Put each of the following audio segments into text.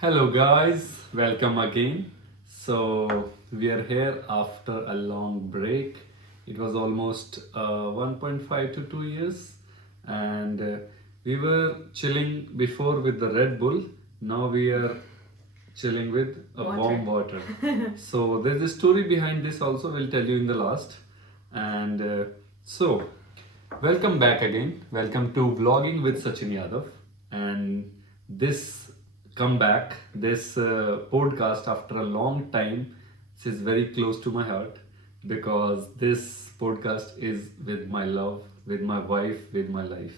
Hello, guys, welcome again. So, we are here after a long break. It was almost 1.5 to 2 years, and we were chilling before with the Red Bull. Now we are chilling with a warm water. So, there's a story behind this also, we'll tell you in the last. And so, welcome back again. Welcome to Vlogging with Sachin Yadav. And this comeback, this podcast after a long time, this is very close to my heart because this podcast is with my love, with my wife, with my life.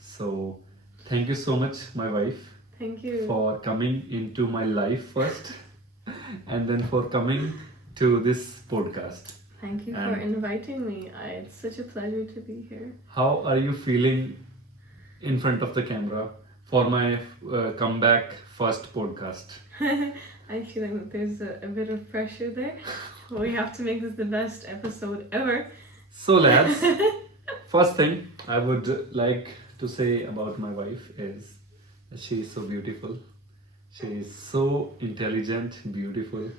So, thank you so much, my wife, Thank you. for coming into my life first and then for coming to this podcast. Thank you for And inviting me. It's such a pleasure to be here. how are you feeling in front of the camera for my comeback first podcast? I'm feeling that there's a bit of pressure there. We have to make this the best episode ever. So, lads, first thing I would like to say about my wife is that she is so beautiful. She is so intelligent, beautiful,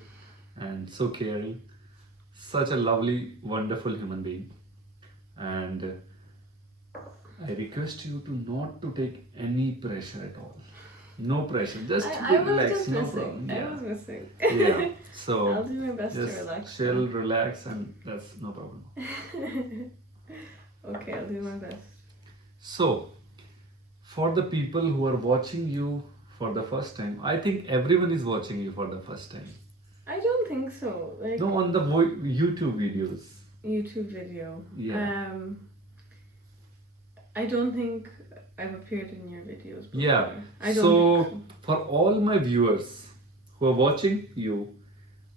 and so caring. Such a lovely, wonderful human being. And I request you to not to take any pressure at all. No pressure, just I be was relaxed, just no missing. problem. I Yeah. was missing. Yeah. So I'll do my best to just relax. chill, relax, and that's no problem. Okay, I'll do my best. So, for the people who are watching you for the first time, I think everyone is watching you for the first time. I don't think so. Like No, on the YouTube videos. YouTube video. Yeah. I don't think I've appeared in your videos before. Yeah. I don't So, think for all my viewers who are watching you,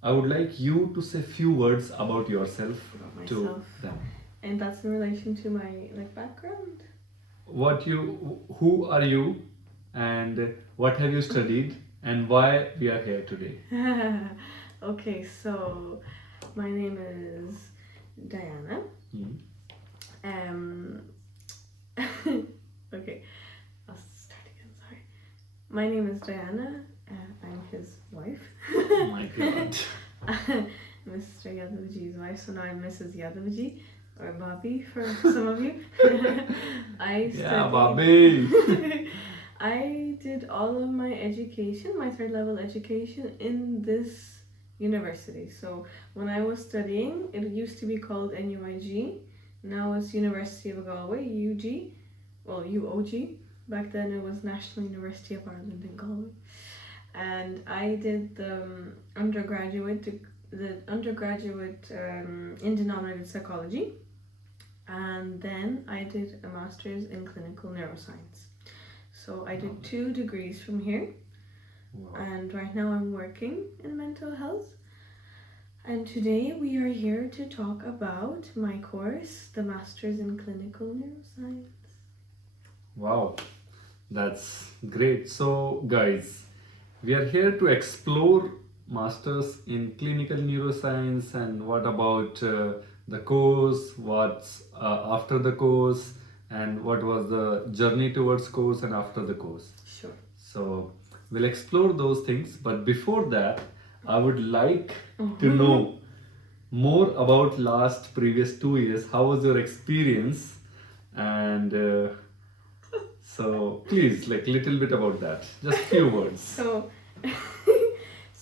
I would like you to say few words about yourself About to myself. them. And that's in relation to my background. Who are you, and what have you studied, and why we are here today? Okay, so my name is Diana. Hmm. Okay, I'll start again. Sorry. My name is Diana. I'm his wife. Oh my God. Mr. Yadavji's wife. So now I'm Mrs. Yadavji, or Bobby for some of you. I studied. Yeah, Bobby. I did all of my education, my third level education, in this university. So when I was studying, it used to be called NUIG. Now it's University of Galway, UG. Well, UOG. Back then it was National University of Ireland in Galway. And I did the undergraduate in denominated psychology. And then I did a master's in clinical neuroscience. So I did 2 degrees from here. Wow. And right now I'm working in mental health. And today we are here to talk about my course, the Masters in Clinical Neuroscience. Wow, that's great. So, guys, we are here to explore masters in clinical neuroscience and what about the course, what's after the course, and what was the journey towards course and after the course. Sure. So, we'll explore those things, but before that, I would like to know more about previous 2 years. How was your experience? And so please, little bit about that. Just few words. So,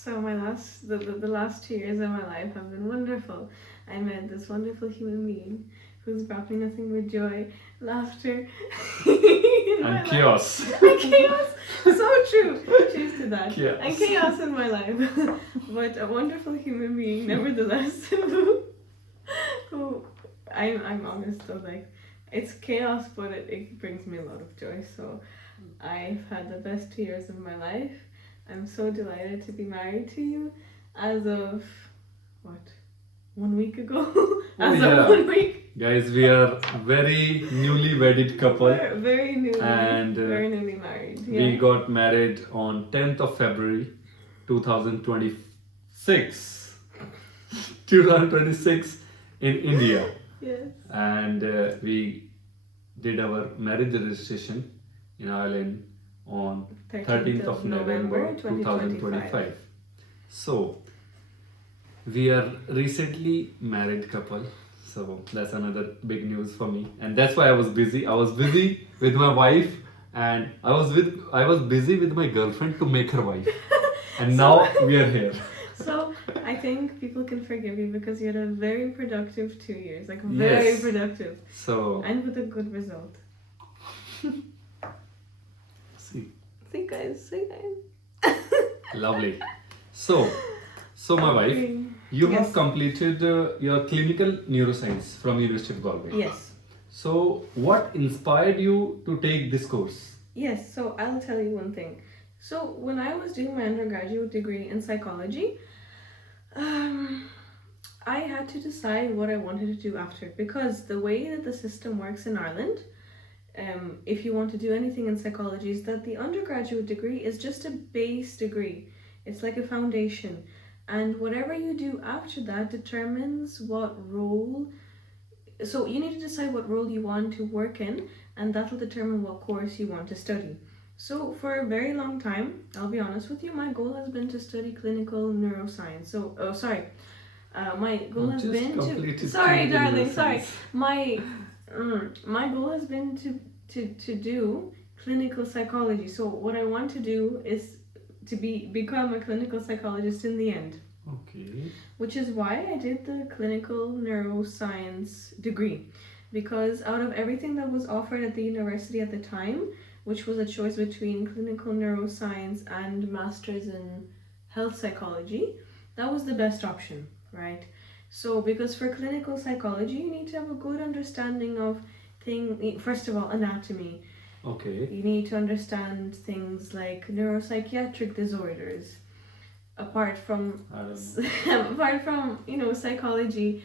the last 2 years of my life have been wonderful. I met this wonderful human being who's brought me nothing but joy, laughter, And chaos. And chaos. So true. Cheers to that. Chaos. And chaos in my life. But a wonderful human being, nevertheless. Who I'm honest though, it's chaos, but it brings me a lot of joy. So I've had the best 2 years of my life. I'm so delighted to be married to you as of 1 week ago. As of 1 week. Guys, we are very newly wedded couple. Very newly, And very newly married. Yeah. we got married on 10th of February 2026. 2026 in India. Yes. And we did our marriage registration in Ireland on 13th 13th of of November 2025. So we are recently married couple. So that's another big news for me, and that's why I was busy. I was busy with my wife, and I was busy with my girlfriend to make her wife, and now we are here. So I think people can forgive you because you had a very productive 2 years, like very Yes. productive, So and with a good result. see, See guys. lovely. So my wife, Okay. you have Yes. completed your clinical neuroscience from University of Galway. Yes. So what inspired you to take this course? Yes, so I'll tell you one thing. So when I was doing my undergraduate degree in psychology, I had to decide what I wanted to do after, because the way that the system works in Ireland, if you want to do anything in psychology, is that the undergraduate degree is just a base degree. It's like a foundation. And whatever you do after that determines what role. So you need to decide what role you want to work in, and that will determine what course you want to study. So for a very long time, I'll be honest with you, my goal has been to study clinical neuroscience. So, my goal has Just been to. completed Sorry, clinical darling. neuroscience. Sorry, my goal has been to do clinical psychology. So what I want to do is to become a clinical psychologist in the end, Okay. which is why I did the clinical neuroscience degree, because out of everything that was offered at the university at the time, which was a choice between clinical neuroscience and masters in health psychology, that was the best option, right? So because for clinical psychology you need to have a good understanding of first of all, anatomy. Okay. You need to understand things like neuropsychiatric disorders. Apart from I don't know. apart from psychology,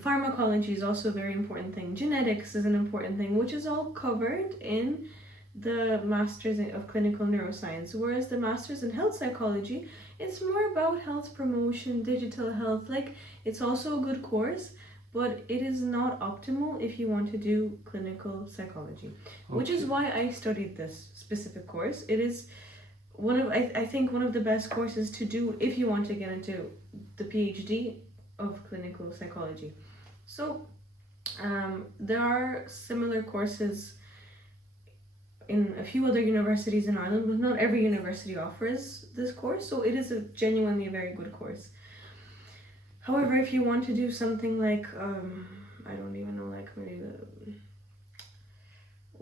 pharmacology is also a very important thing. Genetics is an important thing, which is all covered in the Masters of Clinical Neuroscience. Whereas the Masters in Health Psychology, it's more about health promotion, digital health. Like, it's also a good course, but it is not optimal if you want to do clinical psychology, which is why I studied this specific course. It is I think one of the best courses to do if you want to get into the PhD of clinical psychology. So there are similar courses in a few other universities in Ireland, but not every university offers this course, so it is genuinely a very good course. However, if you want to do something like I don't even know, like maybe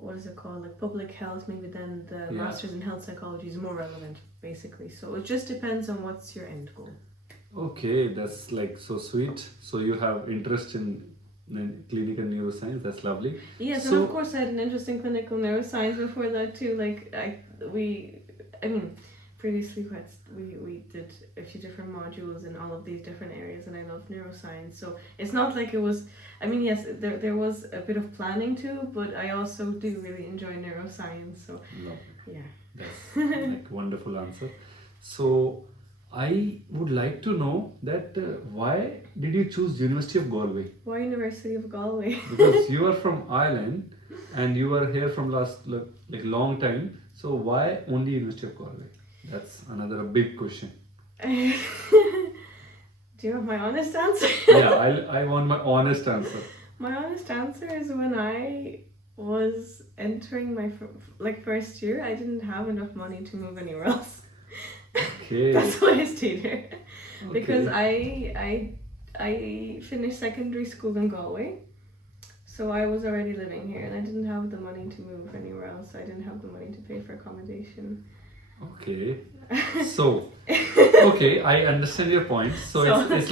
what is it called, like public health, maybe then the Masters in Health Psychology is more relevant, basically. So it just depends on what's your end goal. Okay, that's like so sweet. So you have interest in clinical neuroscience. That's lovely. Yes, and of course I had an interest in clinical neuroscience before that too. Like previously we did a few different modules in all of these different areas, and I love neuroscience. So it's not like it was. I mean, yes, there was a bit of planning too, but I also do really enjoy neuroscience. So lovely. yeah, That's like wonderful answer. So I would like to know that why did you choose University of Galway? Why University of Galway? Because you are from Ireland and you are here from last like long time. So why only University of Galway? That's another big question. Do you have my honest answer? Yeah, I want my honest answer. My honest answer is when I was entering my first year, I didn't have enough money to move anywhere else. Okay. That's why I stayed here. Okay. Because I finished secondary school in Galway, so I was already living here, and I didn't have the money to move anywhere else. I didn't have the money to pay for accommodation. Okay. So, okay, I understand your point. So it's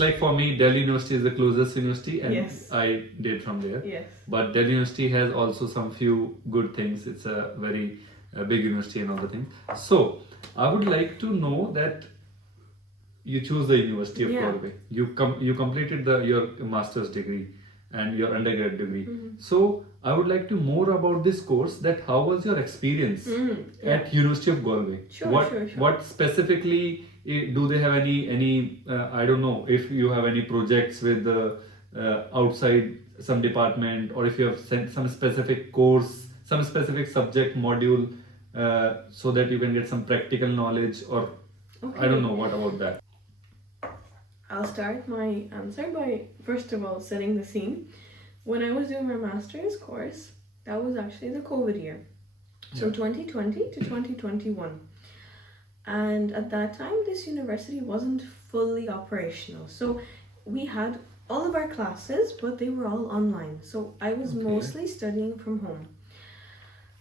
like for me, Delhi University is the closest university, and yes. I did from there. Yes. But Delhi University has also some few good things. It's a very big university and all the things. So I would like to know that you choose the University of Galway. You completed your master's degree and your undergrad degree. Mm-hmm. So I would like to more about this course. That how was your experience at University of Galway? Sure. What specifically do they have any I don't know if you have any projects with the outside some department, or if you have some specific course some specific subject module, so that you can get some practical knowledge, or I don't know, what about that? I'll start my answer by first of all setting the scene. When I was doing my master's course, that was actually the COVID year. So Yeah. 2020 to 2021. And at that time, this university wasn't fully operational. So we had all of our classes, but they were all online. So I was Okay. mostly studying from home.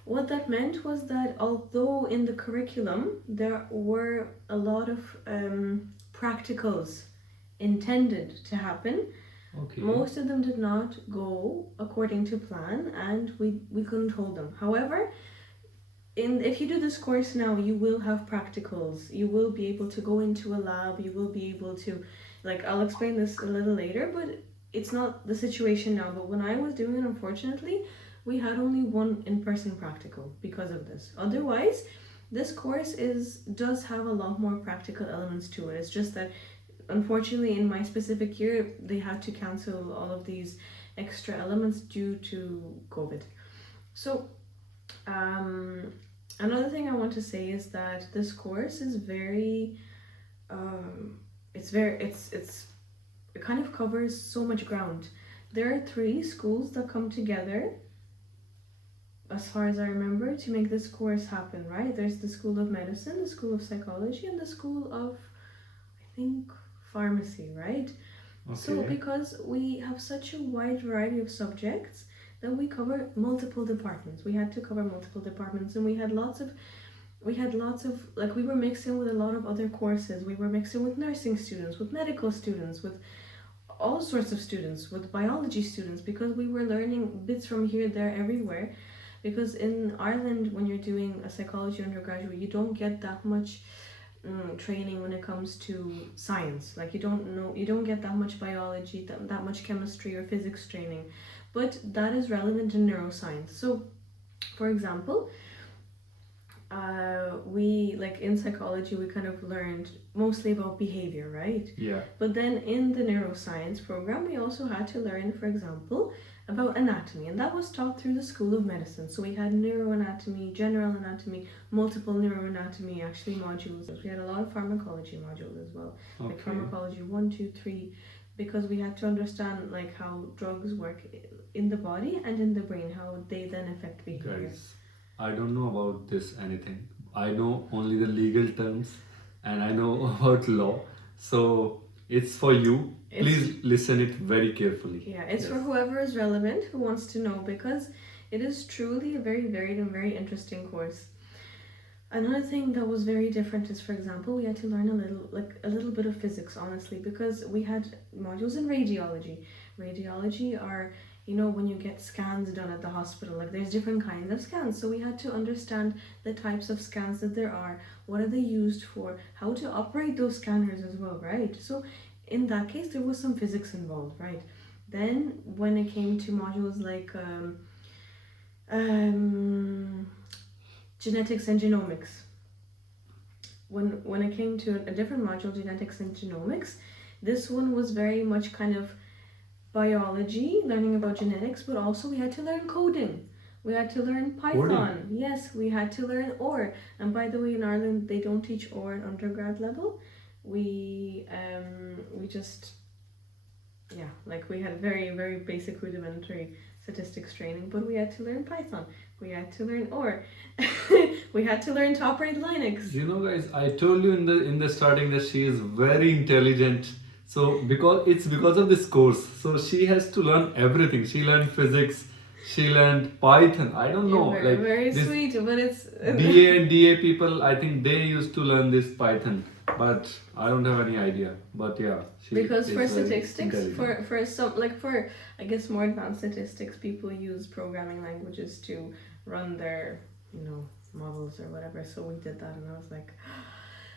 What that meant was that although in the curriculum there were a lot of practicals intended to happen, Okay. most of them did not go according to plan, and we couldn't hold them. However, if you do this course now, you will have practicals. You will be able to go into a lab. You will be able to, like, I'll explain this a little later, but it's not the situation now. But when I was doing it, unfortunately, we had only one in-person practical because of this. Otherwise, this course does have a lot more practical elements to it. It's just that, unfortunately, in my specific year, they had to cancel all of these extra elements due to COVID. So, another thing I want to say is that this course is very, it kind of covers so much ground. There are 3 schools that come together, as far as I remember, to make this course happen, right? There's the School of Medicine, the School of Psychology, and the School of, I think, Pharmacy, right? Okay. So because we have such a wide variety of subjects, that we cover multiple departments. We had to cover multiple departments, and we had lots of, like, we were mixing with a lot of other courses. We were mixing with nursing students, with medical students, with all sorts of students, with biology students, because we were learning bits from here, there, everywhere. Because in Ireland, when you're doing a psychology undergraduate, you don't get that much training when it comes to science. Like, you don't get that much biology, that much chemistry or physics training, but that is relevant in neuroscience. So, for example, we, like, in psychology, we kind of learned mostly about behavior, right? Yeah. But then in the neuroscience program, we also had to learn, for example, about anatomy, and that was taught through the School of Medicine. So we had neuroanatomy, general anatomy, multiple neuroanatomy actually modules. We had a lot of pharmacology modules as well, like pharmacology 1, 2, 3, because we had to understand, like, how drugs work in the body and in the brain, how they then affect behavior. Guys, I don't know about this anything. I know only the legal terms, and I know about law. So it's for you. Please listen it very carefully. Yeah, it's for whoever is relevant, who wants to know, because it is truly a very varied and very interesting course. Another thing that was very different is, for example, we had to learn a little bit of physics, honestly, because we had modules in radiology. Radiology are, when you get scans done at the hospital, like, there's different kinds of scans. So we had to understand the types of scans that there are, what are they used for, how to operate those scanners as well, right? So in that case, there was some physics involved, right? Then when it came to modules like genetics and genomics, when it came to a different module, genetics and genomics, this one was very much kind of biology, learning about genetics, but also we had to learn coding. We had to learn Python. Coding? Yes, we had to learn OR. And by the way, in Ireland, they don't teach OR at undergrad level. We just, we had very, very basic rudimentary statistics training, but we had to learn Python. We had to learn OR. We had to learn to operate Linux. Guys, I told you in the starting that she is very intelligent. So because of this course, so she has to learn everything. She learned physics, she learned Python. I don't know, very sweet, but it's DA and DA people. I think they used to learn this Python, but I don't have any idea. But yeah, because for statistics, for I guess more advanced statistics, people use programming languages to run their models or whatever. So we did that, and I was like,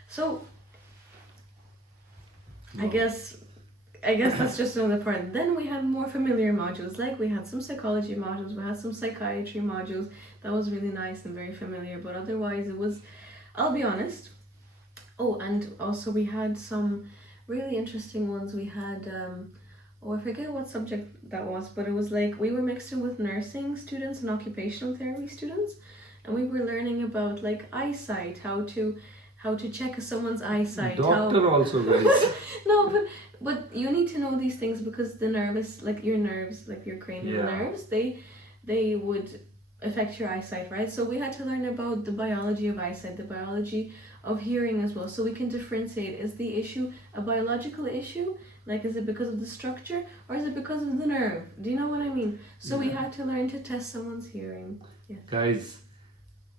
so. I guess that's just another part. Then we had more familiar modules, like we had some psychology modules, we had some psychiatry modules. That was really nice and very familiar, but otherwise it was, I'll be honest. Oh, and also we had some really interesting ones. We had, oh, I forget what subject that was, but it was like we were mixed in with nursing students and occupational therapy students, and we were learning about like eyesight, how to check someone's eyesight. Doctor also, guys. No, but you need to know these things because the nervous, like your nerves, like your cranial nerves, they would affect your eyesight, right? So we had to learn about the biology of eyesight, the biology of hearing as well, so we can differentiate. Is the issue a biological issue? Like, is it because of the structure or is it because of the nerve? Do you know what I mean? So we had to learn to test someone's hearing. Yeah. Guys,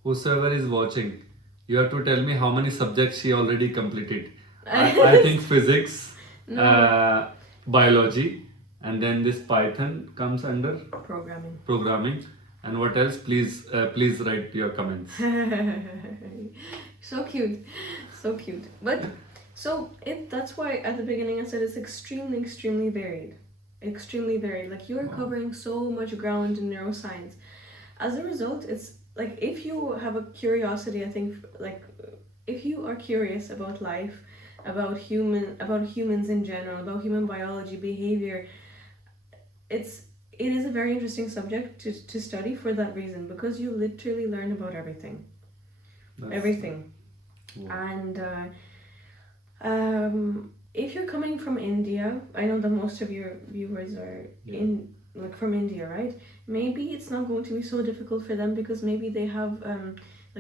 whosoever is watching, you have to tell me how many subjects she already completed. I think physics, biology, and then this Python comes under programming. And what else? Please write your comments. So cute. But so that's why at the beginning I said it's extremely varied. Like you're covering so much ground in neuroscience. As a result, it's like if you have a curiosity, I think, like if you are curious about life, about humans in general, about human biology, behavior, it is a very interesting subject to study for that reason, because you literally learn about everything. Everything. Wow. And if you're coming from India, I know that most of your viewers are from India, right? Maybe it's not going to be so difficult for them because maybe they have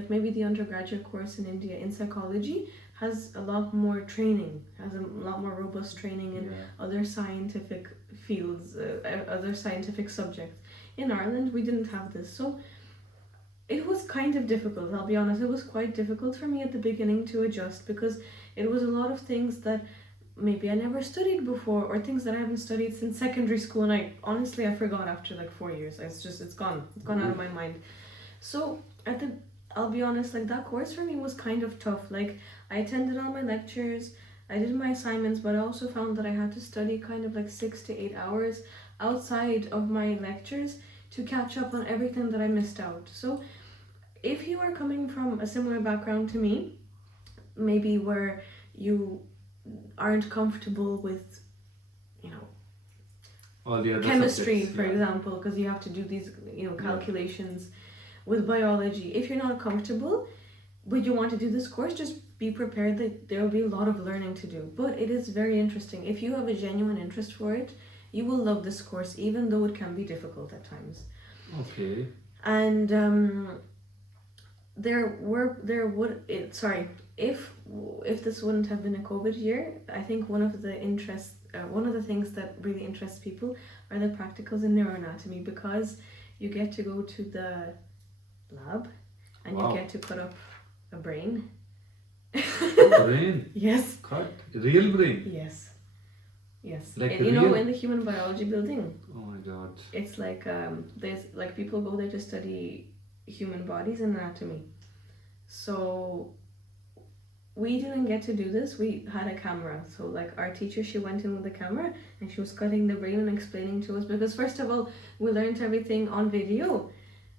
maybe the undergraduate course in India in psychology has a lot more training, has a lot more robust training in other scientific fields, other scientific subjects. In Ireland, we didn't have this, so it was kind of difficult, I'll be honest. It was quite difficult for me at the beginning to adjust because it was a lot of things that maybe I never studied before, or things that I haven't studied since secondary school, and I forgot after like 4 years. It's gone out of my mind. So I'll be honest, like that course for me was kind of tough. Like I attended all my lectures, I did my assignments, but I also found that I had to study kind of like 6 to 8 hours outside of my lectures to catch up on everything that I missed out. So if you are coming from a similar background to me, maybe where you aren't comfortable with, all the other chemistry, subjects, for example, because you have to do these, calculations with biology. If you're not comfortable, but you want to do this course, just be prepared that there will be a lot of learning to do. But it is very interesting. If you have a genuine interest for it, you will love this course, even though it can be difficult at times. Okay. And if this wouldn't have been a COVID year, I think one of the things that really interests people are the practicals in neuroanatomy, because you get to go to the lab and you get to cut up a brain. Brain? Yes. Cut? Real brain? Yes. Like and, in the human biology building. Oh my god. It's like there's like people go there to study human bodies and anatomy. So we didn't get to do this. We had a camera. So like our teacher, she went in with a camera and she was cutting the brain and explaining to us, because first of all, we learned everything on video,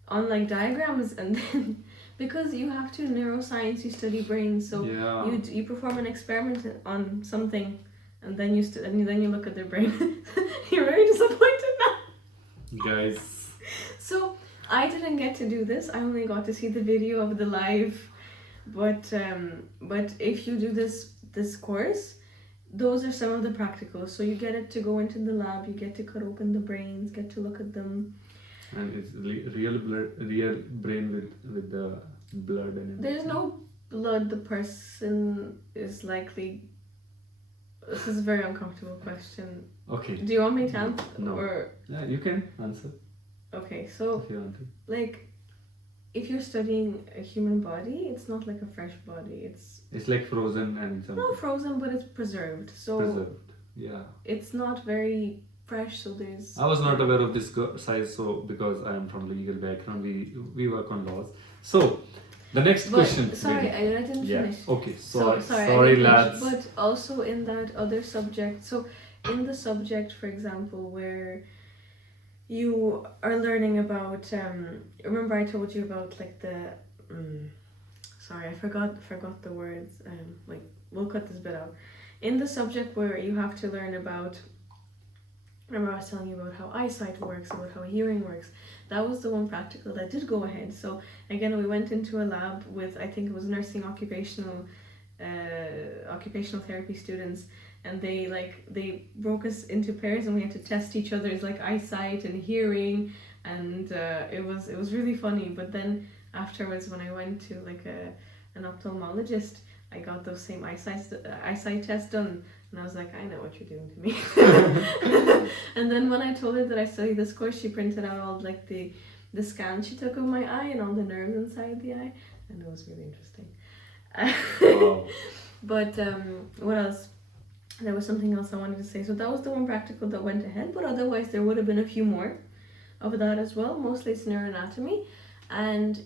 on like diagrams, and then because you have to, neuroscience, you study brains, so you perform an experiment on something, and then you look at their brain. You're very disappointed now, guys. So I didn't get to do this. I only got to see the video of the live. But if you do this course, those are some of the practicals. So you get to go into the lab, you get to cut open the brains, get to look at them. And it's real brain with the blood and everything. There's no blood. The person is likely. This is a very uncomfortable question. Okay. Do you want me to answer? No. Or yeah, you can answer. Okay, so if you want to. Like, if you're studying a human body, it's not like a fresh body. It's like frozen and something. Not frozen, but it's preserved. So preserved. Yeah. It's not very fresh, so there's. I was not aware of this size, so because I am from legal background, we work on laws. So the next question. Sorry, I didn't finish. Okay. Sorry, lads. But also in that other subject. So in the subject, for example, where you are learning about. Remember, I told you about like the. Sorry, I forgot the words. We'll cut this bit out. In the subject where you have to learn about remember I was telling you about how eyesight works, about how hearing works. That was the one practical that did go ahead. So again, we went into a lab with, I think it was nursing occupational therapy students, and they broke us into pairs, and we had to test each other's like eyesight and hearing, and it was really funny. But then afterwards, when I went to like an ophthalmologist, I got those same eyesight tests done, and I was like, I know what you're doing to me. And then when I told her that I studied this course, she printed out all like the scans she took of my eye and all the nerves inside the eye, and it was really interesting. Wow. But what else? There was something else I wanted to say. So that was the one practical that went ahead, but otherwise there would have been a few more of that as well. Mostly it's neuroanatomy. And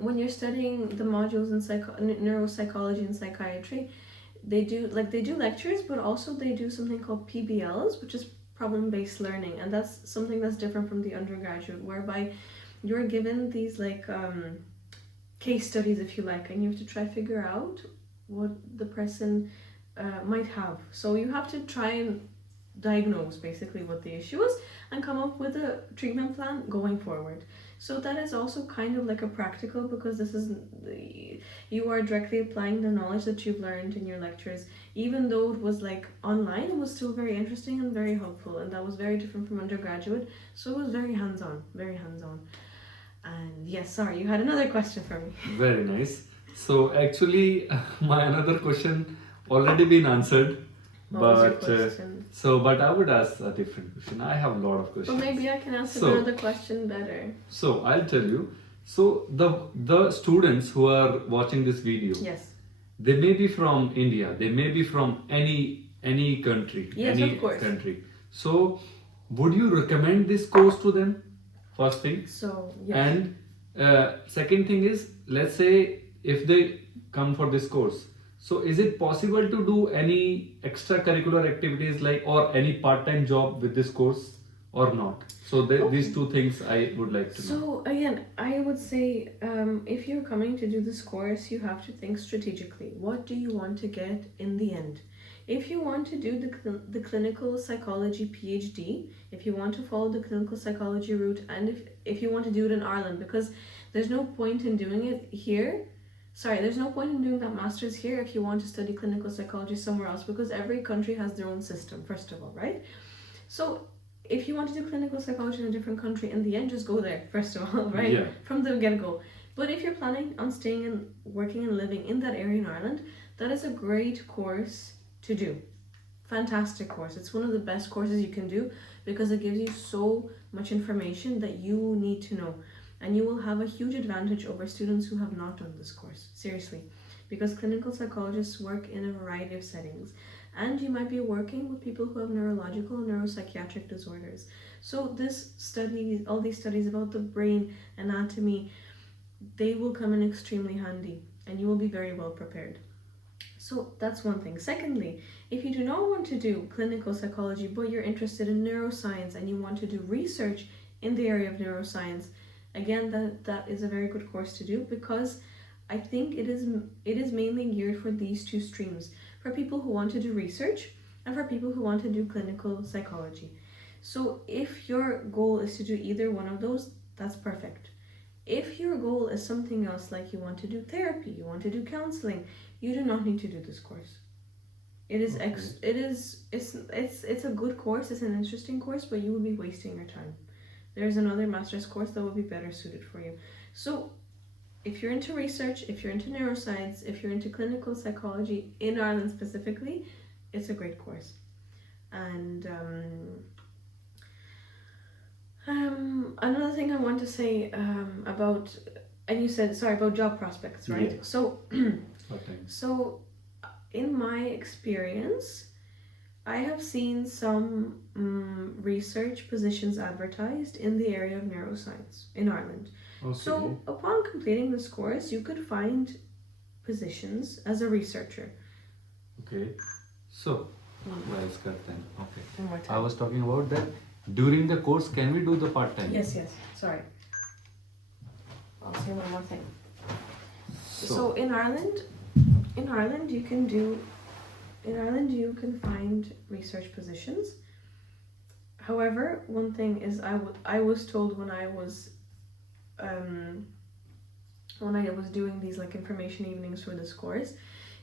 when you're studying the modules in neuropsychology and psychiatry, they do lectures, but also they do something called PBLs, which is problem-based learning, and that's something that's different from the undergraduate, whereby you're given these like case studies, if you like, and you have to try to figure out what the person might have. So you have to try and diagnose basically what the issue is and come up with a treatment plan going forward. So that is also kind of like a practical, because this is you are directly applying the knowledge that you've learned in your lectures. Even though it was like online, it was still very interesting and very helpful, and that was very different from undergraduate. So it was very hands-on. And yes, sorry, you had another question for me. Very nice. So actually, my another question already been answered. What was your question? But I would ask a different question. I have a lot of questions. Well, maybe I can answer another question better. So I'll tell you. So the students who are watching this video, yes, they may be from India. They may be from any country. Yes, any of course. country. So would you recommend this course to them? First thing. So yes. And second thing is, let's say if they come for this course, so is it possible to do any extracurricular activities or any part-time job with this course or not? So these two things I would like to know. So again, I would say if you're coming to do this course, you have to think strategically. What do you want to get in the end? If you want to do the clinical psychology PhD, if you want to follow the clinical psychology route, and if you want to do it in Ireland, because there's no point in doing it here. Sorry, there's no point in doing that master's here if you want to study clinical psychology somewhere else, because every country has their own system, first of all, right? So if you want to do clinical psychology in a different country, in the end, just go there, first of all, right? Yeah. From the get-go. But if you're planning on staying and working and living in that area in Ireland, that is a great course to do. Fantastic course. It's one of the best courses you can do, because it gives you so much information that you need to know. And you will have a huge advantage over students who have not done this course. Seriously. Because clinical psychologists work in a variety of settings. And you might be working with people who have neurological and neuropsychiatric disorders. So all these studies about the brain, anatomy, they will come in extremely handy. And you will be very well prepared. So that's one thing. Secondly, if you do not want to do clinical psychology, but you're interested in neuroscience and you want to do research in the area of neuroscience, again, that is a very good course to do, because I think it is mainly geared for these two streams, for people who want to do research and for people who want to do clinical psychology. So if your goal is to do either one of those, that's perfect. If your goal is something else, like you want to do therapy, you want to do counseling, you do not need to do this course. It is it's a good course, it's an interesting course, but you will be wasting your time. There's another master's course that will be better suited for you. So if you're into research, if you're into neuroscience, if you're into clinical psychology in Ireland specifically, it's a great course. And another thing I want to say about, and you said, sorry, about job prospects, right? Yeah. So, Okay. so in my experience, I have seen some research positions advertised in the area of neuroscience in Ireland. Okay. So upon completing this course, you could find positions as a researcher. Okay. So, let's cut then. Okay. One more I time. was talking about that during the course, can we do the part-time? Yes, sorry. I'll say one more thing. So in Ireland you can find research positions. However, one thing is I was told um, when I was doing these like information evenings for this course,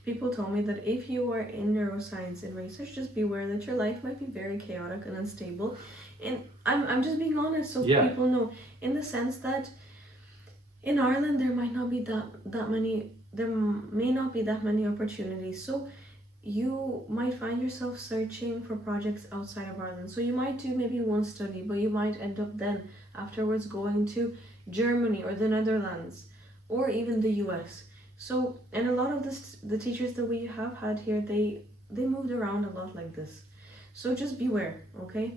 people told me that if you are in neuroscience and research, just be aware that your life might be very chaotic and unstable. And I'm just being honest, so Yeah. people know, in the sense that in Ireland there might not be that many. There may not be that many opportunities. So you might find yourself searching for projects outside of Ireland. So you might do maybe one study, but you might end up then afterwards going to Germany or the Netherlands or even the US. So, and a lot of the teachers that we have had here, they moved around a lot like this. So just beware, okay?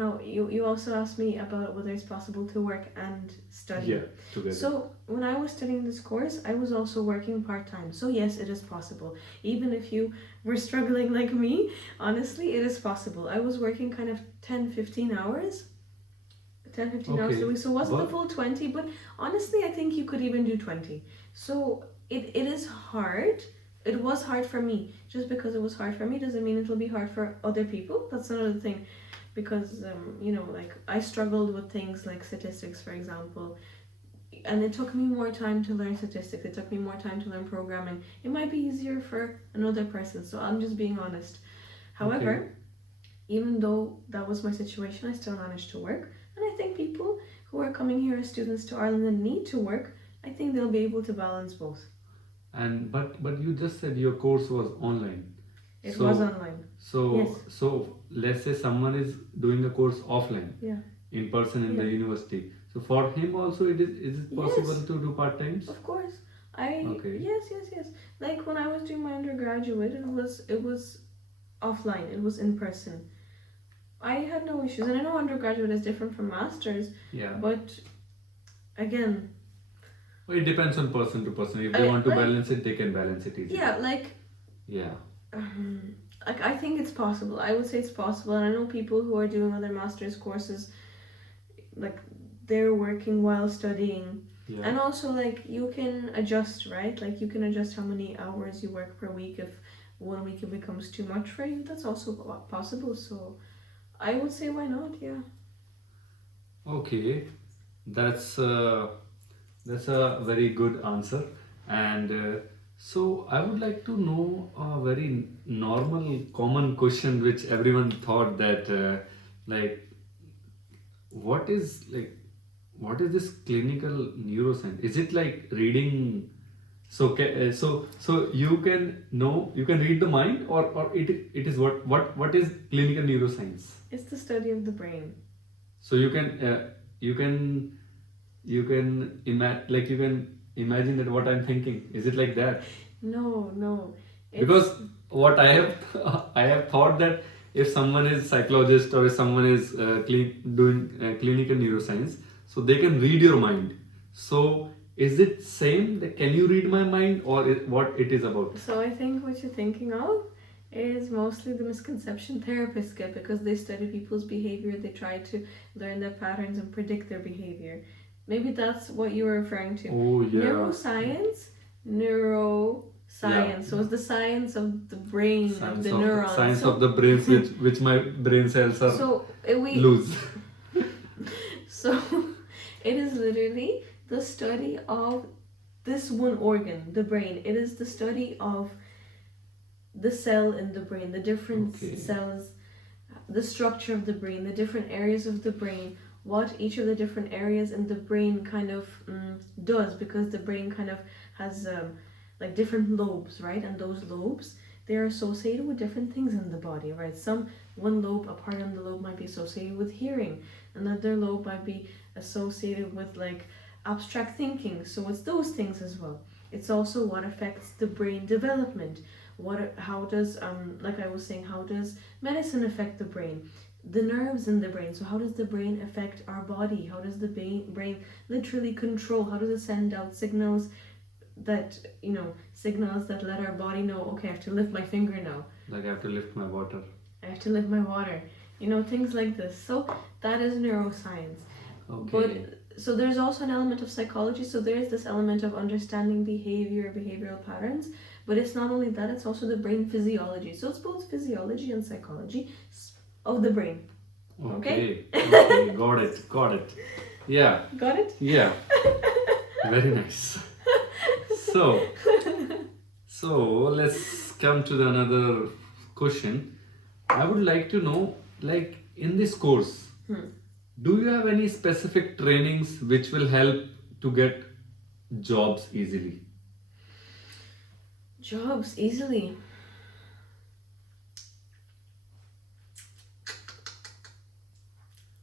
Now, you also asked me about whether it's possible to work and study. Yeah, together. So when I was studying this course, I was also working part-time. So yes, it is possible. Even if you were struggling like me, honestly, it is possible. I was working kind of 10-15 hours. 10-15 hours a week. So it wasn't the full 20, but honestly, I think you could even do 20. So it is hard. It was hard for me. Just because it was hard for me doesn't mean it will be hard for other people. That's another thing. Because, like I struggled with things like statistics, for example, and it took me more time to learn statistics. It took me more time to learn programming. It might be easier for another person, so I'm just being honest. However, even though that was my situation, I still managed to work, and I think people who are coming here as students to Ireland and need to work, I think they'll be able to balance both. And but you just said your course was online. It was online. So Yes. so let's say someone is doing a course offline. Yeah. In person in the Yeah. university. So for him also is it possible Yes. to do part times? Of course. Okay. Yes. Like when I was doing my undergraduate, it was offline. It was in person. I had no issues, and I know undergraduate is different from masters. Yeah. But again, Well, it depends on person to person. If they want to balance it, they can balance it easily. yeah, like Yeah. like I think it's possible. I would say it's possible, and I know people who are doing other master's courses, like they're working while studying. Yeah. And also, like, you can adjust, right? Like, you can adjust how many hours you work per week. If 1 week it becomes too much for you, that's also possible. So I would say, why not? Yeah. Okay, that's a very good answer. And so I would like to know a very normal, common question which everyone thought that like what is this clinical neuroscience? Is it like reading? So you can read the mind, or it is what is clinical neuroscience? It's the study of the brain. So you can imagine that what I'm thinking. Is it like that? No. Because what I have thought that if someone is psychologist or if someone is doing clinical neuroscience, so they can read your mind. So is it same? That can you read my mind, or what it is about? So I think what you're thinking of is mostly the misconception therapists get, because they study people's behavior. They try to learn their patterns and predict their behavior. Maybe that's what you were referring to. Oh yeah. Neuroscience. Yeah. So it's the science of the brain, of the neurons. Science of the brains which my brain cells are lose. So it is literally the study of this one organ, the brain. It is the study of the cell in the brain, the different cells, the structure of the brain, the different areas of the brain, what each of the different areas in the brain kind of does, because the brain kind of has like different lobes, right? And those lobes, they are associated with different things in the body, right? One lobe, a part of the lobe might be associated with hearing, another lobe might be associated with like abstract thinking. So it's those things as well. It's also what affects the brain development. How does like I was saying, how does medicine affect the brain? The nerves in the brain. So how does the brain affect our body? How does the brain literally control? How does it send out signals that let our body know, okay, I have to lift my finger now. Like I have to lift my water. I have to lift my water. Things like this. So that is neuroscience. Okay. But so there's also an element of psychology. So there's this element of understanding behavioral patterns. But it's not only that, it's also the brain physiology. So it's both physiology and psychology of the brain. Okay. Okay. Got it. Yeah. Got it? Yeah. Very nice. So, let's come to the another question. I would like to know, like in this course, do you have any specific trainings which will help to get jobs easily? Jobs easily.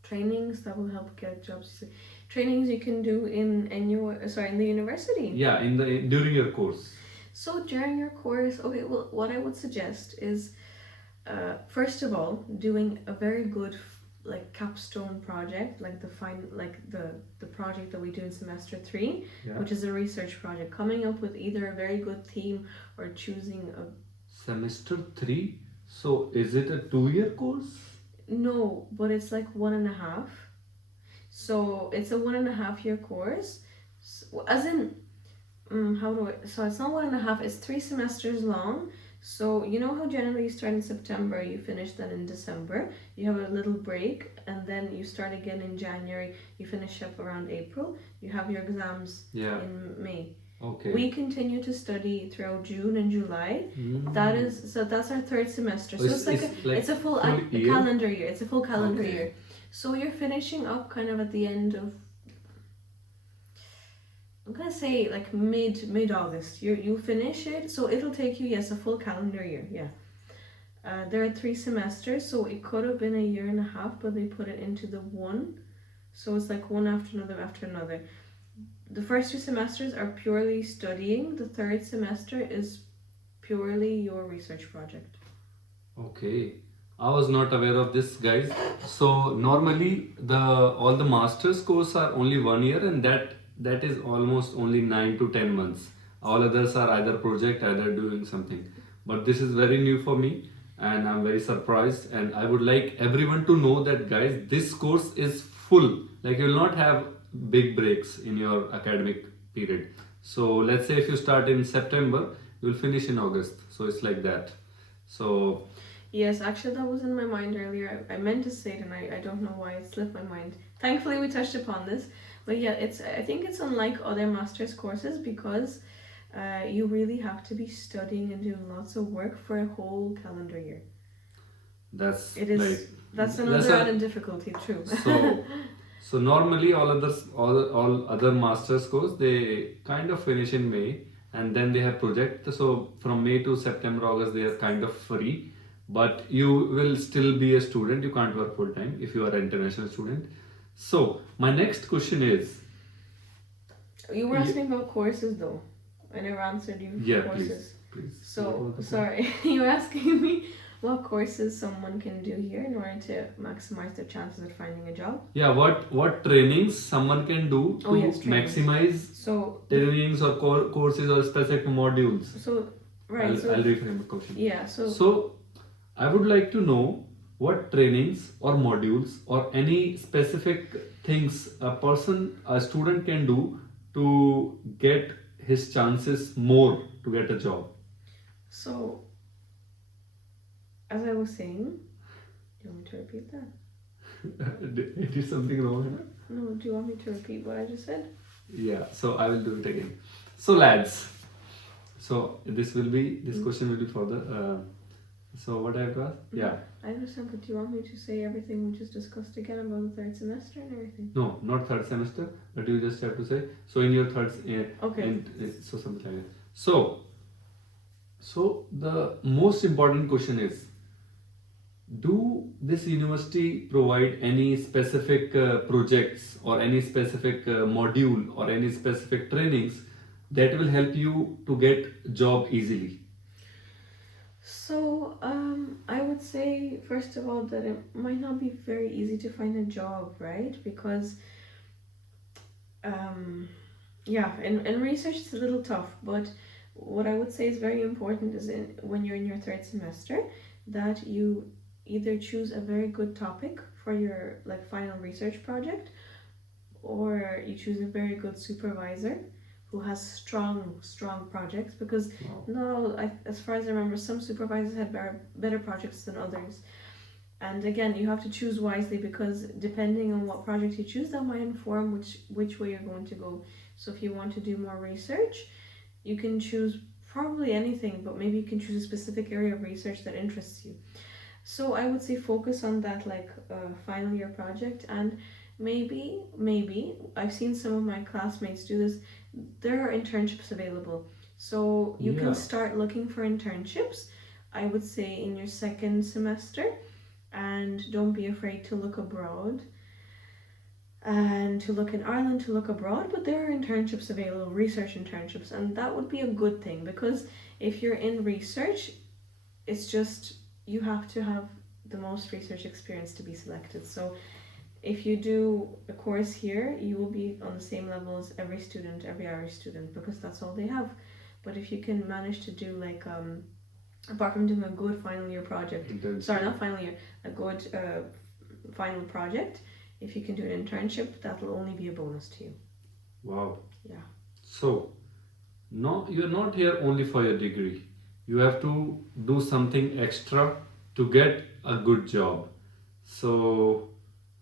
Trainings that will help get jobs easily. Trainings you can do in the university. Yeah, in the during your course. So during your course, okay, well, what I would suggest is, first of all, doing a very good like capstone project, like the project that we do in semester 3, Yeah. which is a research project, coming up with either a very good theme or choosing a Semester 3. So is it a 2-year course? no, but it's like 1.5. So it's a 1.5 year course, as in how do I? So it's not 1.5. It's 3 semesters long. So you know how generally you start in September, you finish then in December. You have a little break, and then you start again in January. You finish up around April. You have your exams Yeah. in May. Okay. We continue to study throughout June and July. That's our 3rd semester. So it's like it's a full year? calendar year. It's a full calendar Okay. year. So you're finishing up kind of at the end of, I'm gonna say like mid August. You finish it, so it'll take you a full calendar year. Yeah. There are 3 semesters, so it could have been a 1.5 years, but they put it into the one, so it's like one after another after another. The first 2 semesters are purely studying. The 3rd semester is purely your research project. Okay. I was not aware of this, guys. So normally all the master's course are only 1 year, and that is almost only 9 to 10 months. All others are either project, either doing something. But this is very new for me, and I'm very surprised. And I would like everyone to know that, guys, this course is full. Like, you will not have big breaks in your academic period. So let's say if you start in September, you will finish in August. So it's like that. So Yes, actually, that was in my mind earlier. I meant to say it, and I don't know why it slipped my mind. Thankfully, we touched upon this. But yeah, I think it's unlike other master's courses because you really have to be studying and doing lots of work for a whole calendar year. that's That's another added difficulty, true. So normally all other master's course, they kind of finish in May, and then they have project. So from May to September, August, they are kind of free. But you will still be a student. You can't work full time if you are an international student. So my next question is, You were asking about courses though, and I answered you for courses. Please. So sorry, you were asking me what courses someone can do here in order to maximize their chances of finding a job. Yeah, what trainings someone can do to maximize trainings or courses or specific modules. So right. I'll reframe the question. Yeah. So I would like to know what trainings or modules or any specific things a student can do to get his chances more to get a job. So, as I was saying, do you want me to repeat that? I did something wrong, huh? No, do you want me to repeat what I just said? Yeah, so I will do it again. So lads, so this question will be further. So what I have to ask? Yeah. I understand, but do you want me to say everything we just discussed again about the 3rd semester and everything? No, not 3rd semester, but you just have to say. So in your okay. So something like that. So the most important question is, do this university provide any specific projects or any specific module or any specific trainings that will help you to get job easily? So, I would say, first of all, that it might not be very easy to find a job, right? Because, in research it's a little tough, but what I would say is very important is when you're in your 3rd semester, that you either choose a very good topic for your final research project, or you choose a very good supervisor who has strong projects, because not all, as far as I remember, some supervisors had better projects than others. And again, you have to choose wisely, because depending on what project you choose, that might inform which way you're going to go. So if you want to do more research, you can choose probably anything, but maybe you can choose a specific area of research that interests you. So I would say focus on that, like final year project. And maybe I've seen some of my classmates do this. There are internships available, so you Yeah. can start looking for internships, I would say, in your second semester. And don't be afraid to look abroad, and to look in Ireland, to look abroad. But there are internships available, research internships, and that would be a good thing, because if you're in research, it's just you have to have the most research experience to be selected. So if you do a course here, you will be on the same level as every student, every Irish student, because that's all they have. But if you can manage to do like apart from doing a good final year project, sorry, not final year, a good final project, if you can do an internship, that will only be a bonus to you. Wow. Yeah. So, no, you're not here only for your degree. You have to do something extra to get a good job. So,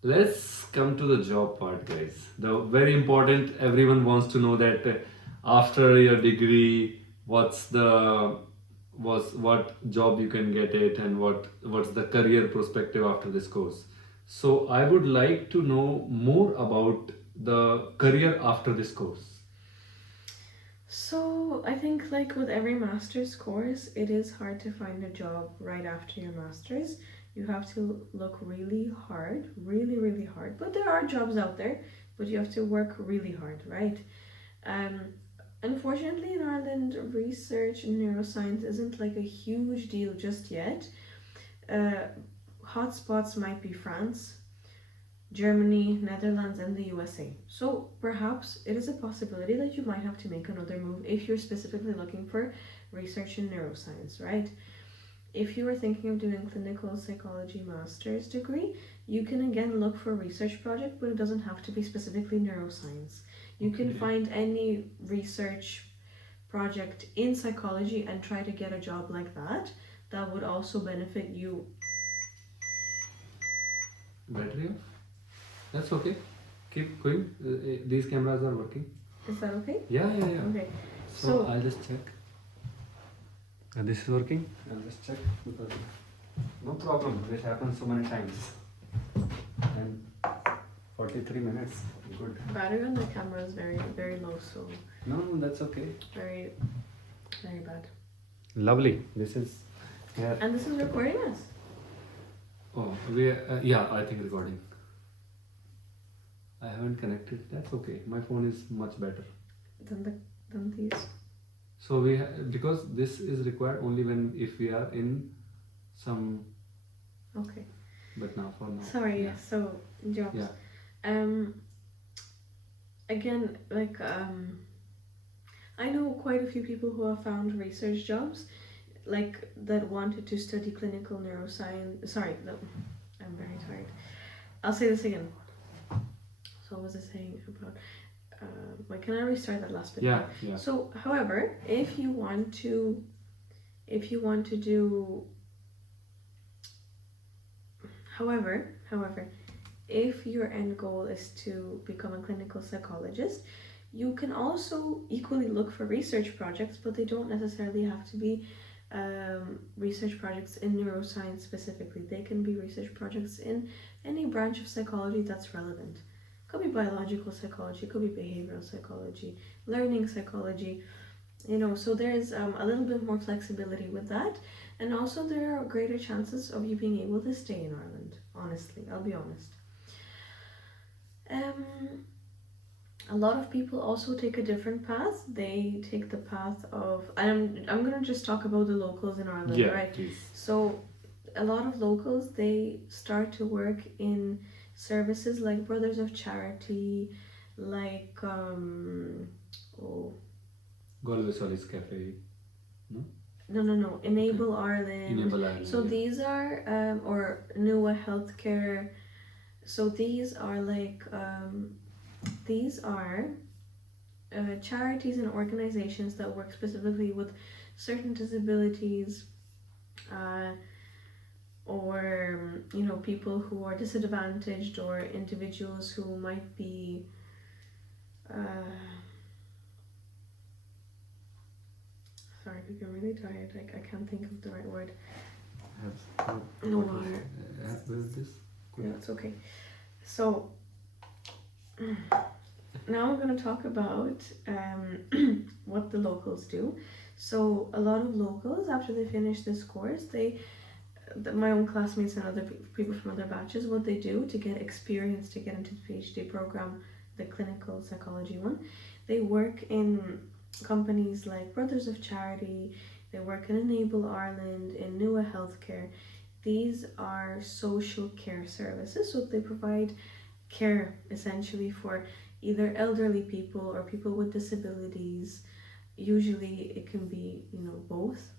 let's come to the job part, guys. The very important, everyone wants to know that after your degree, what job you can get it, and what's the career perspective after this course. So I would like to know more about the career after this course. So I think, like with every master's course, it is hard to find a job right after your master's. You have to look really hard, really hard. But there are jobs out there, but you have to work really hard, right? Um, Unfortunately, in Ireland, research in neuroscience isn't like a huge deal just yet. Hotspots might be France, Germany, Netherlands, and the USA. So perhaps it is a possibility that you might have to make another move if you're specifically looking for research in neuroscience, right? If you are thinking of doing clinical psychology master's degree, you can again look for a research project, but it doesn't have to be specifically neuroscience. You can Okay. find any research project in psychology and try to get a job like that. That would also benefit you. Battery off? That's okay. Keep going. These cameras are working. Is that okay? Yeah. Okay. So So- I'll just check. This is working. I'll just check because no problem. This happens so many times. And 43 minutes. Good. Battery on the camera is very low, so No, that's okay. very bad. Lovely. This is yeah. And this is recording us. Oh, we yeah. I think recording. I haven't connected. That's okay. My phone is much better. Than these. So because this is required only if we are in some. Okay. But now for now. Sorry. Yeah. So jobs. Yeah. Again, like I know quite a few people who have found research jobs, like that wanted to study clinical neuroscience. Sorry, no, I'm very tired. I'll say this again. So what was I saying about? Wait, can I restart that last bit? Yeah. So, however, if you want to do, however, if your end goal is to become a clinical psychologist, you can also equally look for research projects, but they don't necessarily have to be research projects in neuroscience specifically. They can be research projects in any branch of psychology that's relevant. Could be biological psychology, could be behavioral psychology, learning psychology, so there's a little bit more flexibility with that. And also there are greater chances of you being able to stay in Ireland, honestly, I'll be honest. A lot of people also take a different path. They take the path of, I'm gonna just talk about the locals in Ireland, right? Please. So a lot of locals, they start to work in services like Brothers of Charity, like Galway Solis Cafe. No, Enable Ireland. Enable Ireland. So these are or Nua Healthcare. So these are like charities and organizations that work specifically with certain disabilities, or people who are disadvantaged, or individuals who might be sorry, I'm really tired. I can't think of the right word. No water. Where is this? No, it's okay. So now we're going to talk about what the locals do. So a lot of locals, after they finish this course, my own classmates and other people from other batches, what they do to get experience to get into the PhD program, the clinical psychology one, they work in companies like Brothers of Charity, they work in Enable Ireland, in Nua Healthcare. These are social care services, so they provide care essentially for either elderly people or people with disabilities. Usually it can be, both.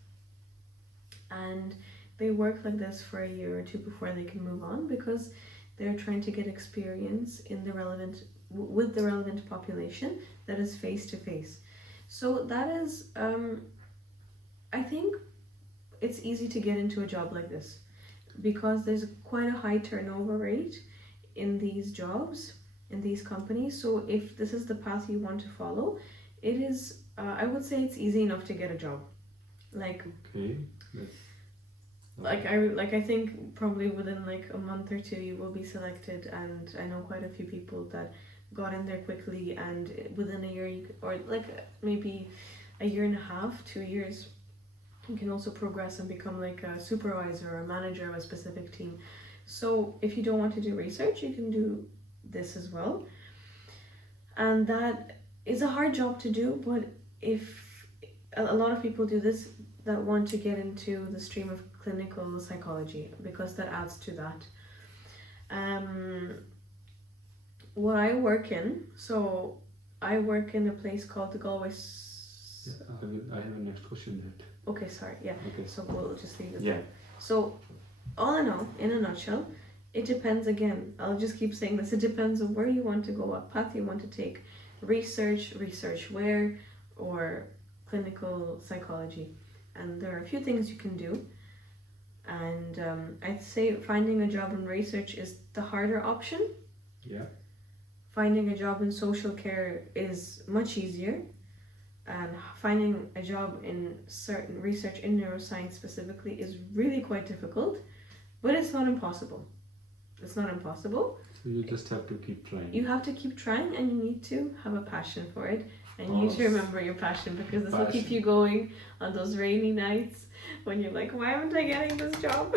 And they work like this for a year or two before they can move on, because they're trying to get experience with the relevant population that is face to face. So that is, I think it's easy to get into a job like this because there's quite a high turnover rate in these jobs, in these companies. So if this is the path you want to follow, it is, I would say it's easy enough to get a job. Okay. I think probably within like a month or two you will be selected, and I know quite a few people that got in there quickly, and within a year or like maybe a year and a half, 2 years, you can also progress and become like a supervisor or a manager of a specific team. So if you don't want to do research, you can do this as well. And that is a hard job to do, but if a lot of people do this that want to get into the stream of clinical psychology, because that adds to that. What I work in, so I work in a place called the Galway. I have a next question there. Okay, sorry, yeah. Okay. So we'll just leave it Yeah. there. So all in all, in a nutshell, it depends again. I'll just keep saying this. It depends on where you want to go, what path you want to take. Research where, or clinical psychology. And there are a few things you can do. And I'd say finding a job in research is the harder option. Yeah. Finding a job in social care is much easier. And finding a job in certain research in neuroscience specifically is really quite difficult, but it's not impossible. It's not impossible. So you just have to keep trying. You have to keep trying, and you need to have a passion for it. And you need to remember your passion, because this will keep you going on those rainy nights when you're like, why aren't I getting this job?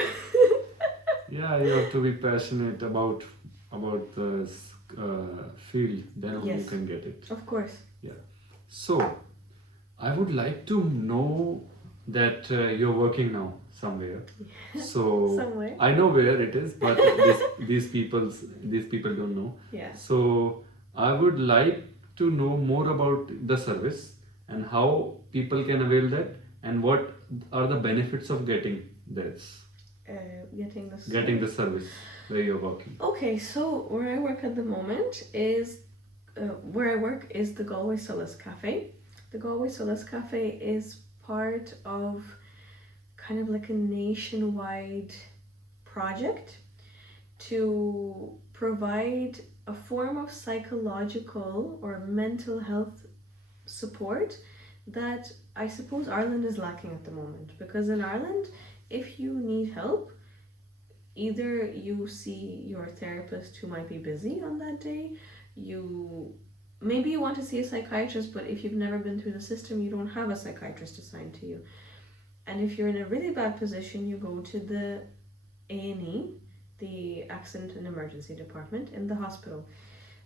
Yeah, you have to be passionate about the field, then only you can get it. Of course. Yeah. So, I would like to know that you're working now somewhere. So somewhere. I know where it is, but these people don't know. Yeah. So I would like to know more about the service and how people can avail that, and what are the benefits of getting this. Getting the service where you're working. Okay, so where I work at the moment is the Galway Solace Cafe. The Galway Solace Cafe is part of kind of like a nationwide project to provide a form of psychological or mental health support that I suppose Ireland is lacking at the moment. Because in Ireland, if you need help, either you see your therapist who might be busy on that day, maybe you want to see a psychiatrist, but if you've never been through the system, you don't have a psychiatrist assigned to you. And if you're in a really bad position, you go to the A&E, the Accident and Emergency Department in the hospital.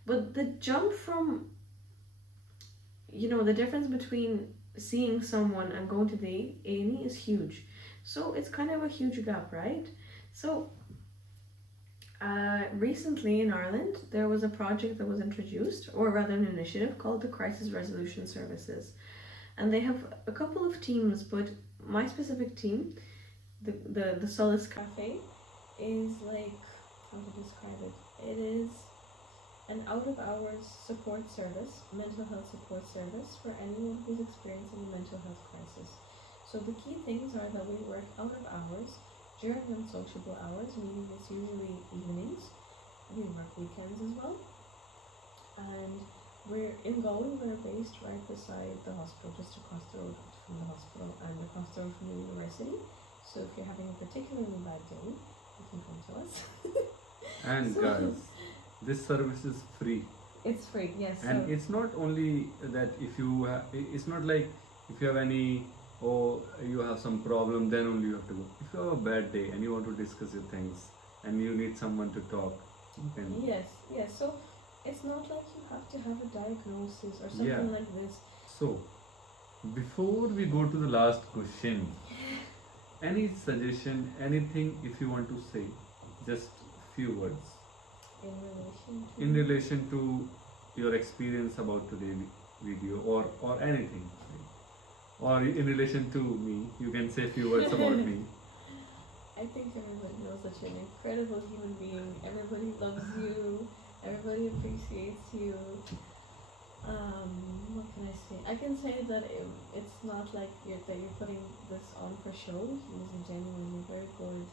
But the jump from, the difference between seeing someone and going to the A&E is huge. So it's kind of a huge gap, right? So recently in Ireland, there was a project that was introduced, or rather an initiative called the Crisis Resolution Services. And they have a couple of teams, but my specific team, the Solace Cafe, is like, how to describe it? It is an out-of-hours support service, mental health support service for anyone who's experiencing a mental health crisis. So the key things are that we work out of hours during unsociable hours, meaning it's usually evenings. We work weekends as well. And we're in Galway, we're based right beside the hospital, just across the road from the hospital and across the road from the university. So if you're having a particularly bad day, you can come to us. And So- guys, this service is free. It's free, yes. And so it's not only that if you it's not like if you have any you have some problem then only you have to go. If you have a bad day and you want to discuss your things and you need someone to talk, you can. yes. So it's not like you have to have a diagnosis or something Yeah. like this. So before we go to the last question, any suggestion, anything if you want to say, just few words In relation to in relation to your experience about today's video or anything, or in relation to me, you can say few words about me. I think everybody knows that you're an incredible human being. Everybody loves you. Everybody appreciates you. What can I say? I can say that it's not like you're putting this on for show. He is a genuinely very good,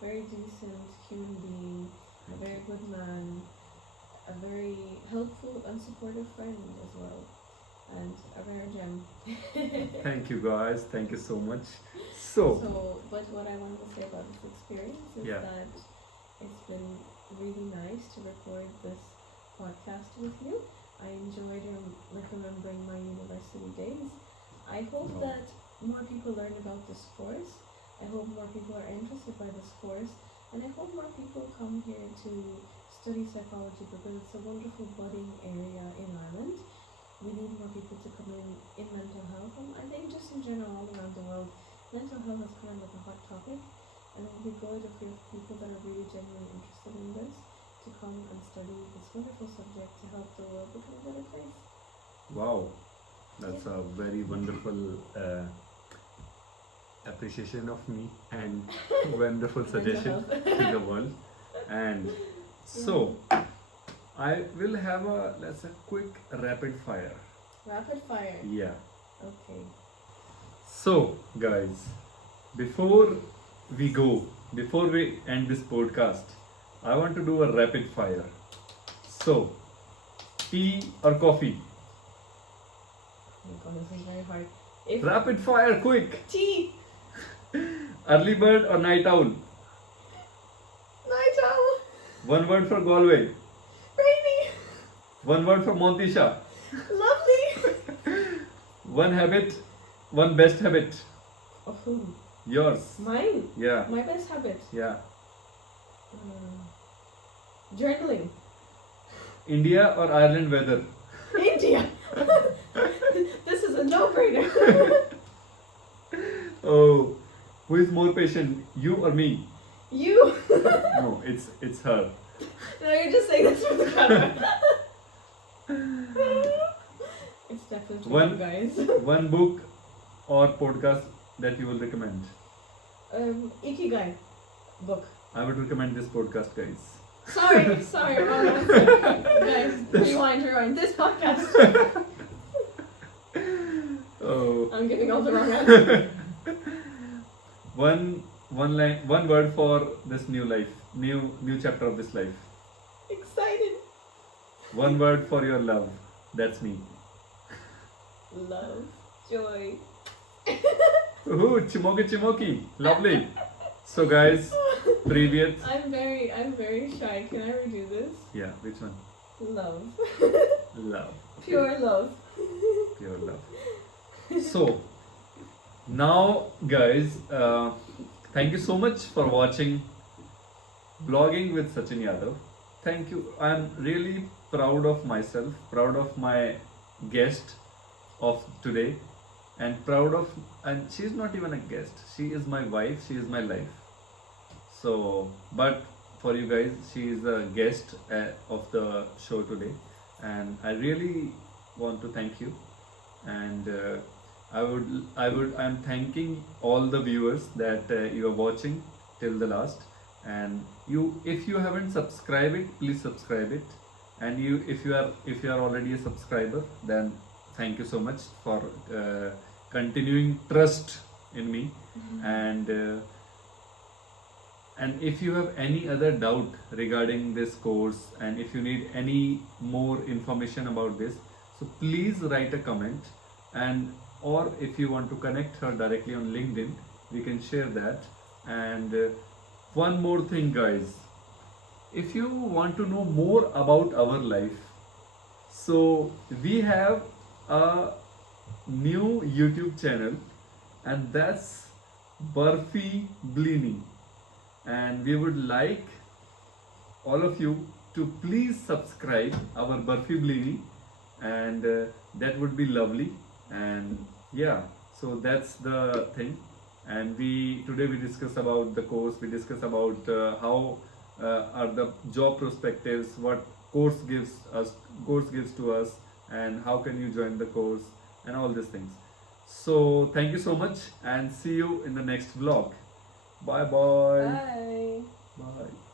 very decent human being, a very good man, a very helpful and supportive friend as well, and a rare gem. Thank you guys, thank you so much. So But what I wanted to say about this experience is Yeah. that it's been really nice to record this podcast with you. I enjoyed remembering my university days. I hope Oh. that more people learn about this course. I hope more people are interested by this course. And I hope more people come here to study psychology because it's a wonderful budding area in Ireland. We need more people to come in mental health, and I think just in general all around the world, mental health is kind of like a hot topic, and it would be good if we have people that are really genuinely interested in this to come and study this wonderful subject to help the world become a better place. wow, that's a very wonderful appreciation of me and wonderful suggestion Mental to the world. And so I will have a quick rapid fire. Rapid fire. Yeah. Okay. So guys, before we end this podcast, I want to do a rapid fire. So, tea or coffee? Oh my god, this is very hard. If Rapid fire, quick! tea, Early bird or night owl? night owl, One word for Galway. rainy, One word for Montisha. lovely. One habit, one best habit. Of who? Yours. Mine. Yeah. My best habit. Yeah. Journaling. India or Ireland weather? India. This is a no-brainer. Oh, who is more patient, you or me? You. No, it's her. No, you're just saying this for the camera. It's definitely One- you guys. One book or podcast that you will recommend? Ikigai book. I would recommend this podcast, guys. Sorry, wrong answer. Guys, rewind. This podcast. Oh, I'm giving all the wrong answers. one word for this new life, new chapter of this life. Excited. One word for your love. That's me. Love. Joy. Ooh, chimoki, lovely. So guys, previous. I'm very shy. Can I redo this? Yeah, which one? Love. Love. Pure love. Pure love. So now, guys, thank you so much for watching Vlogging with Sachin Yadav. Thank you. I'm really proud of myself, proud of my guest of today, and she's not even a guest. She is my wife. She is my life. So, but for you guys, she is a guest of the show today, and I really want to thank you. And I'm thanking all the viewers that you are watching till the last. And if you haven't subscribed it, please subscribe it. And if you are already a subscriber, then thank you so much for continuing trust in me. And And if you have any other doubt regarding this course, and if you need any more information about this, so please write a comment. And or if you want to connect her directly on LinkedIn, we can share that. And one more thing, guys, if you want to know more about our life, so we have a new YouTube channel, and that's Burfi Blini. And we would like all of you to please subscribe our Burfi Blini, and that would be lovely. And yeah, so that's the thing. And we today we discuss about the course, we discuss about how are the job perspectives, what course gives to us, and how can you join the course, and all these things. So thank you so much, and see you in the next vlog. Bye bye. Bye. Bye.